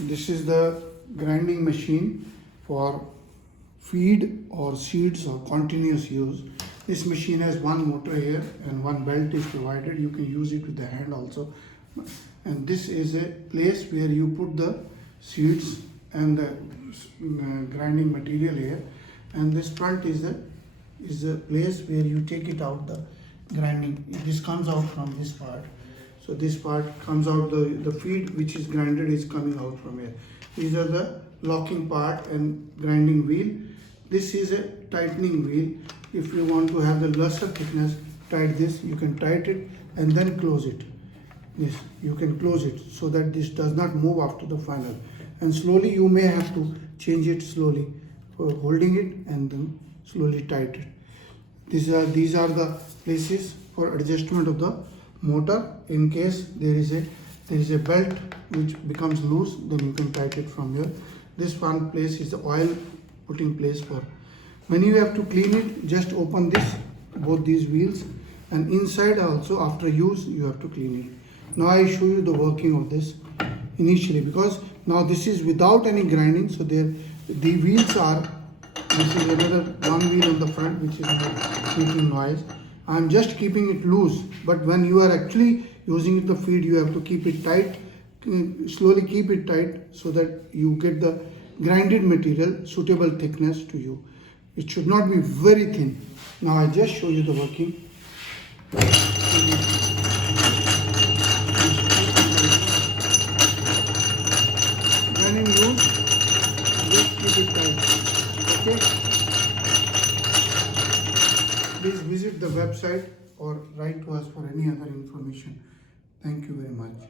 This is the grinding machine for feed or seeds or continuous use. This machine has one motor here and one belt is provided. You can use it with the hand also. And this is a place where you put the seeds and the grinding material here. And this front is the place where you take it out, the grinding. This comes out from this part. So this part comes out, the feed which is grinded is coming out from here. These are the locking part and grinding wheel. This is a tightening wheel. If you want to have the lesser thickness, tight this, you can tighten it and then close it. This, you can close it so that this does not move after the final. And slowly you may have to change it slowly for holding it and then slowly tighten it. These are the places for adjustment of the motor. In case there is a belt which becomes loose, then you can tighten it from here. This one place is the oil putting place for. When you have to clean it, just open this, both these wheels, and inside also after use you have to clean it. Now I show you the working of this initially, because now this is without any grinding, so the wheels are, this is another one wheel on the front which is making noise. I am just keeping it loose, but when you are actually using the feed, you have to keep it tight, slowly keep it tight so that you get the grinded material suitable thickness to you. It should not be very thin. Now I just show you the working. When in use, just keep it tight. Okay? Please visit the website or write to us for any other information. Thank you very much.